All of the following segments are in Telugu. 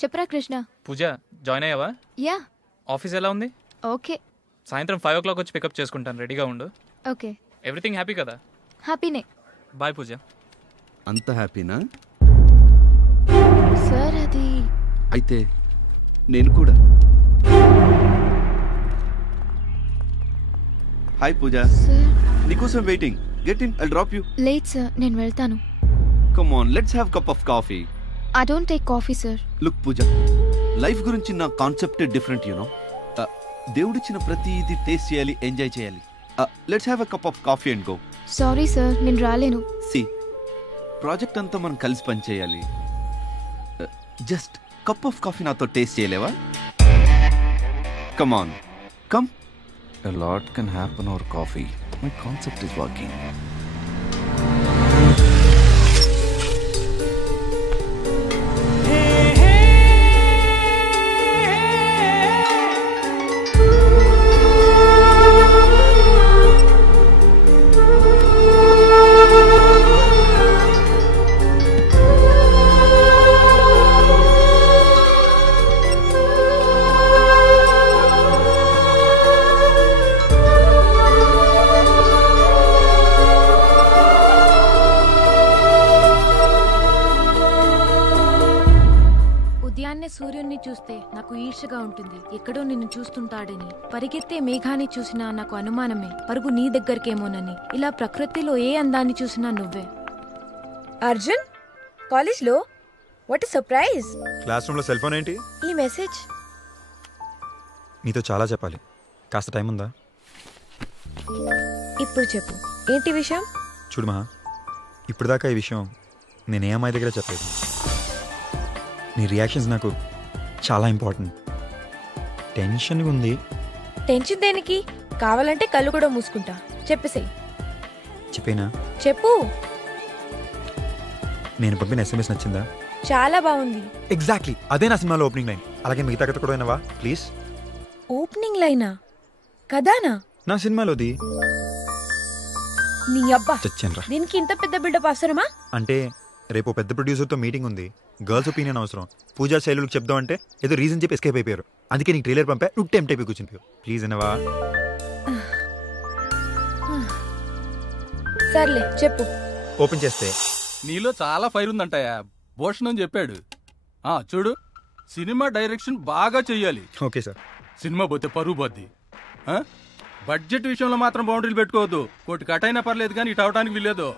చెప్పరా కృష్ణ. పూజ జాయిన్ అయ్యావా? యా. ఆఫీస్ ఎలా ఉంది? ఓకే. సాయంత్రం 5 o'clock వచ్చి పికప్ చేసుకుంటాను, రెడీగా ఉండు. ఓకే. ఎవ్రీథింగ్ హ్యాపీ కదా? హ్యాపీనే. బాయ్ పూజ. అంత హ్యాపీనా సార్? అది అయితే నేను కూడా. హాయ్ పూజ. సార్ నీకోసం waiting. Get in, I'll drop you. Late sir, నేను వెళ్తాను. Come on, let's have cup of coffee. I don't take coffee sir. Look Pooja, life గురించి నా కాన్సెప్ట్ డిఫరెంట్ యూనో. దేవుడిచ్చిన ప్రతిదీ టేస్ట్ చేయాలి, ఎంజాయ్ చేయాలి. Let's have a cup of coffee and go. Sorry sir, నేను రాలేను. సి, ప్రాజెక్ట్ అంతా మనం కలిసి పని చేయాలి. జస్ట్ కప్ ఆఫ్ కాఫీ నాతో టేస్ట్ చేయలేవా? Come on, come. A lot can happen over coffee. My concept is working. సూర్యుడిని చూస్తే నాకు ఈర్షగా ఉంటుంది, ఎక్కడో నిన్ను చూస్తుంటాడని. పరిగెత్తే మేఘాన్ని చూసినా నాకు అనుమానమే, పరుగు నీ దగ్గరకేమోనని. ఇలా ప్రకృతిలో ఏ అందాన్ని చూసినా నువ్వే. అర్జున్, కాలేజ్ లో వాట్ సర్ప్రైజ్. క్లాస్ రూమ్ లో సెల్ ఫోన్ ఏంటి? ఈ మెసేజ్ నీతో చాలా చెప్పాలి, కాస్త టైం ఉందా? ఇప్పుడు చెప్పు, ఏంటి విషయం? చూడు మహా, ఇప్పుడు దాకా ఈ విషయం నేనే అమ్మాయి దగ్గర చెప్పలేదు. నీ రియాక్షన్స్ నాకు చాలా ఇంపార్టెంట్. టెన్షన్గా ఉంది. టెన్షన్ దేనికి? కావాలంటే కళ్ళు కూడా మూసుకుంటా. చెప్పేసేయ్. చెప్పేనా? చెప్పు. నేను పంపిన SMS నచ్చిందా? చాలా బాగుంది. ఎగ్జాక్ట్లీ అదే నా సినిమాలో ఓపెనింగ్ లైన్. అలాగే మిగతా కథ కూడా వినవా ప్లీజ్? ఓపెనింగ్ లైనా? కదానా? నా సినిమాలోది. నీ అబ్బా, చచ్చన్రా. దీనికి ఇంత పెద్ద బిల్డప్ అవసరమా? అంటే రేపు పెద్ద ప్రొడ్యూసర్తో మీటింగ్ ఉంది, గర్ల్స్ ఒపీనియన్ అవసరం. పూజా శైలులకు చెప్దాం అంటే ఏదో రీజన్ చెప్పి ఎస్కేప్ అయిపోయారు. అందుకే నీకు ట్రైలర్ పంపా, నువ్వు టైం టైప్ కూర్చుని ప్లీజ్ అనవా? సర్లే చెప్పు. ఓపెన్ చేస్తే నీలో చాలా ఫైర్ ఉందంటాయా, భూషణం చెప్పాడు. చూడు, సినిమా డైరెక్షన్ బాగా చెయ్యాలి. Okay sir. సినిమా పోతే పరువు పోద్ది. బడ్జెట్ విషయంలో మాత్రం బౌండరీలు పెట్టుకోవద్దు. కోటి కట్ అయినా పర్లేదు కానీ ఇటు అవడానికి వీల్లేదు.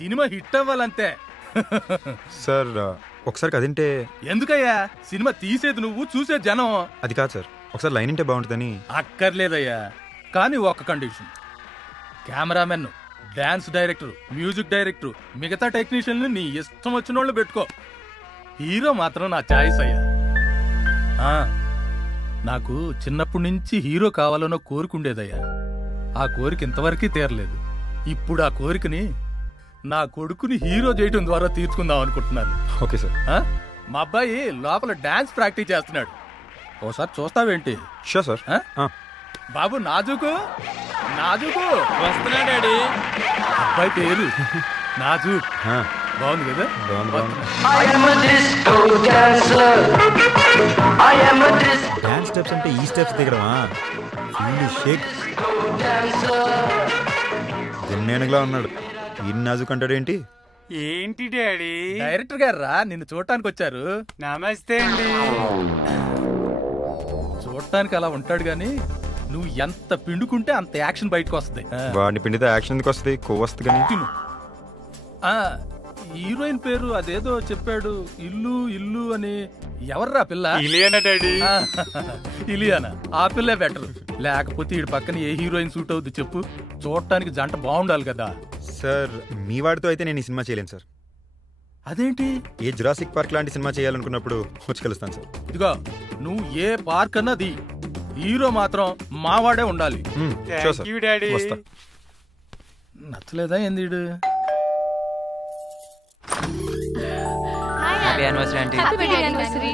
Cinema hit అవ్వాలంతే. సార్ ఒకసారి కదింటే. ఎందుకయ్యా, సినిమా తీసేది నువ్వు, చూసే జనం. అది కాదు సార్, ఒకసారి లైన్ ఉంటే బాగుంటుందని. అక్కర్లేదయ్యా, కానీ ఒక condition. Cameraman, dance director, music director, మిగతా టెక్నీషియన్ నీ ఇష్టం వచ్చిన వాళ్ళు పెట్టుకో. హీరో మాత్రం నా చాయిస్ అయ్యా. నాకు చిన్నప్పటి నుంచి హీరో కావాలన్న కోరికుండేదయ్యా. ఆ కోరిక ఇంతవరకు తీరలేదు. ఇప్పుడు ఆ కోరికని నా కొడుకుని హీరో చేయడం ద్వారా తీర్చుకుందాం అనుకుంటున్నాను. Okay sir. మా అబ్బాయి లోపల డాన్స్ ప్రాక్టీస్ చేస్తున్నాడు, ఓసారి చూస్తావేంటి? Sure sir. బాబు నాజుకు, నాజుకు వస్తున్నా డాడీ. అబ్బాయి పేరు నాజుక్. బాగుంది కదా? డాన్స్ స్టెప్స్ అంటే ఈ స్టెప్స్ దిగడమా? షేక్ గున్నేనుగులా ఉన్నాడు. ఈ నాజుక్ అంటాడేంటి? ఏంటి డాడీ? డైరెక్టర్ గారు రా, నిన్ను చూడటానికి వచ్చారు. నమస్తే అండి. చూడటానికి అలా ఉంటాడు గాని నువ్వు ఎంత పిండుకుంటే అంత యాక్షన్ బయటకు వస్తుంది. వాడిని పిండితే యాక్షన్ ఎందుకు వస్తుంది? కొవ్వు వస్తుంది కానీ. హీరోయిన్ పేరు అదేదో చెప్పాడు, ఇల్లు ఇల్లు అని. ఎవర్రా పిల్ల? ఇలియానా డాడీ. ఇలియానా? ఆ పిల్లే బెటర్. లేకపోతే ఈ పక్కన ఏ హీరోయిన్ సూట్ అవుద్ది చెప్పు? చూడటానికి జంట బాగుండాలి కదా. సార్ మీ వాడితో అయితే నేను ఈ సినిమా చేయలేను సార్. అదేంటి? ఏ జురాసిక్ పార్క్ లాంటి సినిమా చేయాలనుకున్నప్పుడు వచ్చి కలుస్తాను సార్. ఇదిగో, నువ్వు ఏ పార్క్ అన్నది, హీరో మాత్రం మావాడే ఉండాలి. నచ్చలేదా ఏంది? Happy anniversary aunty. Happy anniversary.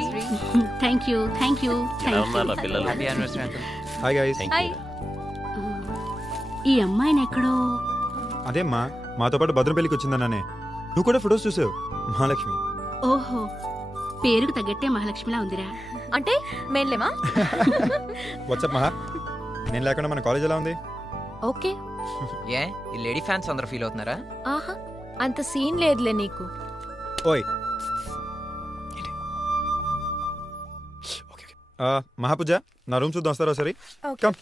Thank you thank you పిల్లలు హాయ్ గైస్. ఈ అమ్మాయిని ఎక్కడో అదేమ్మా మాతో పాటు భద్రపల్లికి వచ్చిందన్నానే. నువ్వు కూడా ఫొటోస్ చూసావు. మహాలక్ష్మి. ఓహో పేరుకు తగ్గట్టే మహాలక్ష్మిలా ఉందిరా. అంటే మేన్లేమా? వాట్సాప్ మహా, నేను లేకుండా మన కాలేజ్ ఎలా ఉంది? ఓకే. ఏ ఈ లేడీ ఫ్యాన్స్ అందరూ ఫీల్ అవుతున్నారా? ఆహా అంత సీన్ లేదులే నీకు. ఓయ్ మహాపూజ, నా రూమ్ చూద్దాం, వస్తారా సరే? కమ్.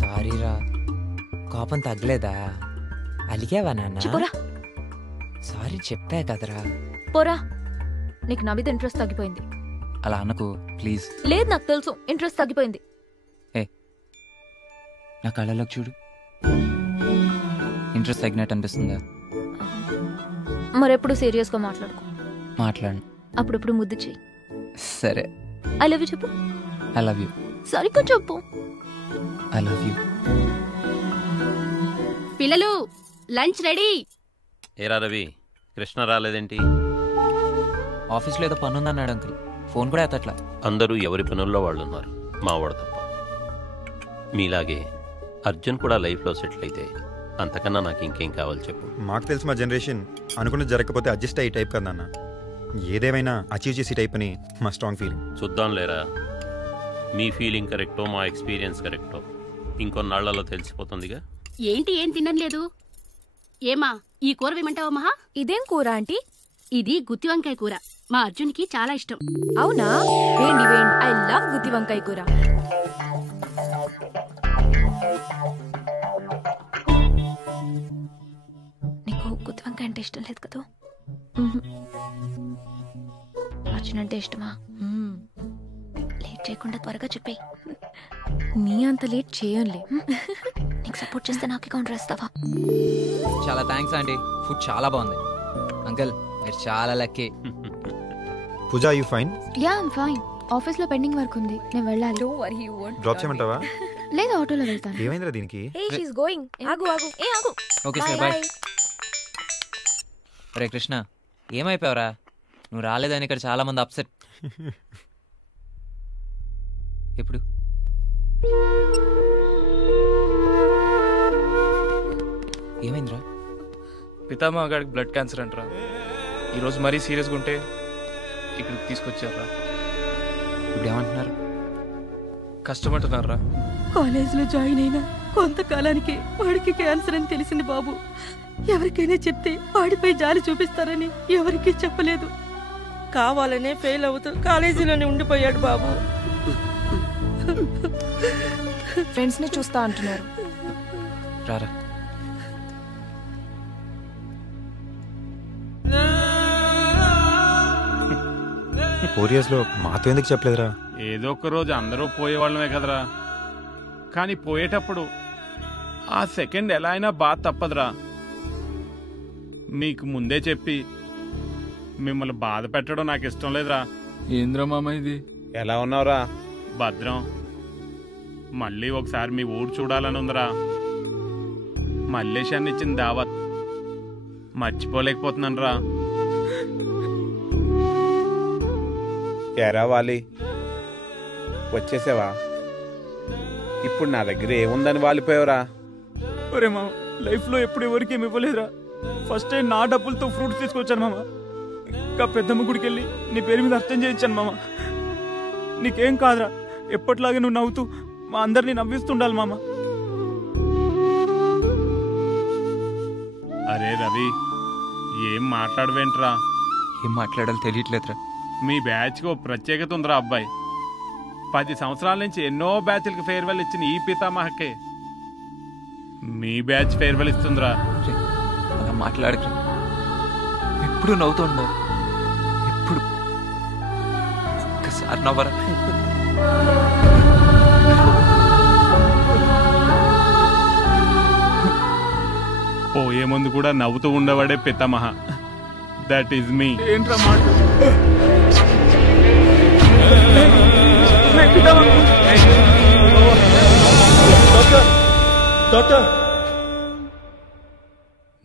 సారీరా, కోపం తగ్గలేదా? అలిగావా నాన్న? సారీ చెప్పా కదరా. పోరా, నీకు నా మీద ఇంట్రెస్ట్ తగ్గిపోయింది. అలా అనకు ప్లీజ్. లేదు, నాకు తెలుసు ఇంట్రెస్ట్ తగ్గిపోయింది. నా కళ్ళలోకి చూడు. ఇంట్రెస్ట్ తగ్గినట్టు అనిపిస్తుందా? మరెప్పుడు సీరియస్గా మాట్లాడుకో. మాట్లాడు. అప్పుడప్పుడు ముద్దు చెయ్యి. సరే. ఐ లవ్ యూ చెప్పు. I love you. సరిగ్గా చెప్పు. I love you. పిల్లలు లంచ్ రెడీ. ఏరా రవి, కృష్ణ రాలేదేంటి? ఆఫీస్లో ఏదో పని ఉందన్నాడు అంకుల్. ఫోన్ కూడా ఎత్తట్లా. అందరూ ఎవరి పనుల్లో వాళ్ళు ఉన్నారు, మావాడు తప్ప. మీలాగే అర్జున్ కూడా లైఫ్లో సెటిల్ అయితే అంతకన్నా నాకు ఇంకేం కావాలి చెప్పు. మాకు తెలుసు మా జనరేషన్ అనుకున్నది జరగకపోతే అడ్జస్ట్ అయ్యి టైప్ కదా అన్న. ఏదేమైనా అచీవ్ చేసి టైప్ అని మా స్ట్రాంగ్ ఫీలింగ్. చూద్దాం లేరా, మీ ఫీలింగ్ కరెక్టో మా ఎక్స్పీరియన్స్ కరెక్టో ఇంకొన్నాళ్లలో తెలిసిపోతుందిగా. ఏంటి ఏం తినలేదు? ఏమా ఈ కూర వేయమంటావా మహా? ఇదేం కూర ఆంటీ? ఇది గుత్తి వంకాయ కూర. మా అర్జున్కి చాలా ఇష్టం. అవునా? వేయండి వేయండి. ఐ లవ్ గుత్తి వంకాయ కూర. నీకు గుత్తి వంకాయ అంటే ఇష్టం లేదు కదా? అర్జున్ అంటే ఇష్టమా? లేట్ చేయకుండా త్వరగా చెప్పేయి. నీ అంత లేట్ చేయంలే. నీకు సపోర్ట్ చేస్తే నాకే కౌంటర్ వేస్తావా? చాలా థ్యాంక్స్ ఆంటీ, ఫుడ్ చాలా బాగుంది. అంకుల్ మీరు చాలా lucky. Pooja you fine? Ya I'm fine. Office లో పెండింగ్ వర్క్ ఉంది, నేను వెళ్ళాలి. డ్రాప్ చేయమంటావా? లేదు, ఆటోలో వెళ్తాను. ఏమైందిరా దీనికి? Hey, she's going. ఆగు ఆగు. ఏ ఆగు. Okay sir, bye. రే కృష్ణ, ఏమైపోయావురా? నువ్వు రాలేదని ఇక్కడ చాలా మంది అప్సెట్. ఎప్పుడు ఏమైందిరా? పితామహ గారికి బ్లడ్ క్యాన్సర్ అంటరా. ఈరోజు మరీ సీరియస్గా ఉంటే ఇక్కడికి తీసుకొచ్చారా. ఇప్పుడు ఏమంటున్నారు? కష్టమంటున్నారా? కాలేజీలో జాయిన్ అయినా కొంతకాలానికి వాడికి క్యాన్సర్ అని తెలిసింది బాబు. ఎవరికైనా చెప్తే వాడిపై జాలి చూపిస్తారని ఎవరికీ చెప్పలేదు. కావాలనే ఫెయిల్ అవుతూ కాలేజీలోనే ఉండిపోయాడు బాబు. ఫ్రెండ్స్ ని చూస్తా అంటున్నారు. రారా. కోరియాస్లో మాతో ఎందుకు చెప్పలేదురా? ఏదో ఒక రోజు అందరూ పోయేవాళ్ళమే కదరా. కానీ పోయేటప్పుడు ఆ సెకండ్ ఎలా అయినా బాధ తప్పదురా. మీకు ముందే చెప్పి మిమ్మల్ని బాధ పెట్టడం నాకు ఇష్టం లేదురా. ఏంద్రా మామ ఇది? ఎలా ఉన్నావురా? భద్రం. మళ్ళీ ఒకసారి మీ ఊరు చూడాలని ఉందిరా. మల్లేశాన్ని ఇచ్చిన దావత్ మర్చిపోలేకపోతున్నాను రా. ఎరా వాలి, వచ్చేసావా? ఇప్పుడు నా దగ్గర ఏముందని వాలిపోయావురా? ఒరే మామ, లైఫ్లో ఎప్పుడు ఎవరికి ఏమి ఇవ్వలేదురా. ఫస్ట్ టైం నా డబ్బులతో ఫ్రూట్స్ తీసుకొచ్చాను మామ. ఇంకా పెద్దమ్మ గుడికి వెళ్ళి నీ పేరు మీద అర్థం చేయించాను మామ. నీకేం కాదురా, ఎప్పటిలాగే నువ్వు నవ్వుతూ మా అందరినీ నవ్విస్తుండాలి మామ. అరే రవి, ఏం మాట్లాడవేంట్రా? ఏం మాట్లాడాలో తెలియట్లేదురా. మీ బ్యాచ్కి ఓ ప్రత్యేకత ఉందిరా అబ్బాయి. 10 సంవత్సరాల నుంచి ఎన్నో బ్యాచ్లకు ఫేర్వెల్ ఇచ్చిన ఈ పితామహకే మీ బ్యాచ్ ఫేర్వెల్ ఇస్తుందిరా. అలా మాట్లాడక, ఎప్పుడు నవ్వుతుండవు. ఎప్పుడు ఒక్కసారి నవ్వరా. పోయే ముందు కూడా నవ్వుతూ ఉండేవాడే పితామహ. దట్ ఈజ్ మీ. ఏంట్రా మాట?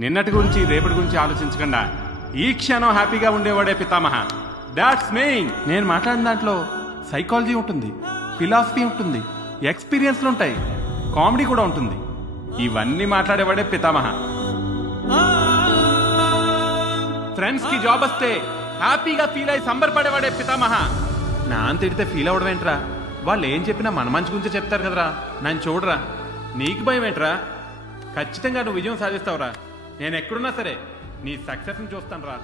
నిన్నటి గురించి రేపటి గురించి ఆలోచించకుండా ఈ క్షణం హ్యాపీగా ఉండేవాడే పితామహ. That's mean. నేను మాట్లాడిన దాంట్లో సైకాలజీ ఉంటుంది, ఫిలాసఫీ ఉంటుంది, ఎక్స్పీరియన్స్లు ఉంటాయి, కామెడీ కూడా ఉంటుంది. ఇవన్నీ మాట్లాడేవాడే పితామహ. ఫ్రెండ్స్ కి జాబ్ వస్తే హ్యాపీగా ఫీల్ అయి సంబరపడేవాడే పితామహ. నాన్న తిడితే ఫీల్ అవడం ఏంట్రా? వాళ్ళు ఏం చెప్పినా మన మంచి గురించి చెప్తారు కదరా. నన్ను చూడరా, నీకు భయం ఏంట్రా? ఖచ్చితంగా నువ్వు విజయం సాధిస్తావురా. నేను ఎక్కడున్నా సరే నీ సక్సెస్ని చూస్తాను రా.